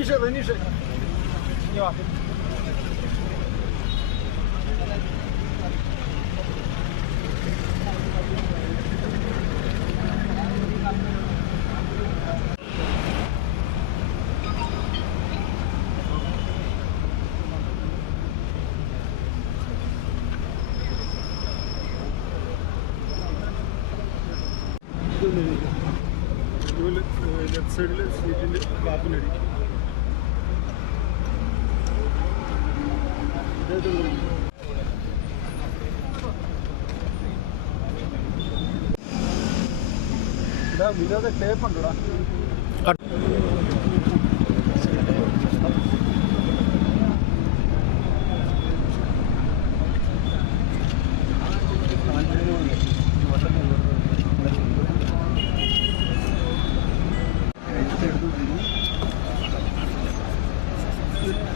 Renisze, renisze. Nie łapię. Left സൈഡിൽ സീറ്റിൽ ਦਾ video ਤੇ tape bhangra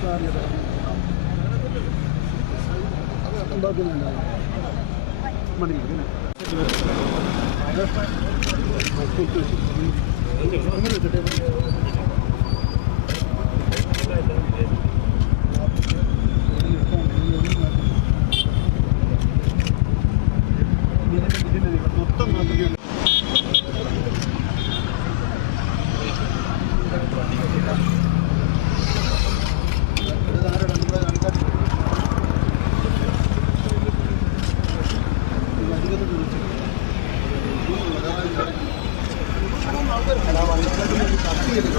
Thank you. Thank you. అక్కడ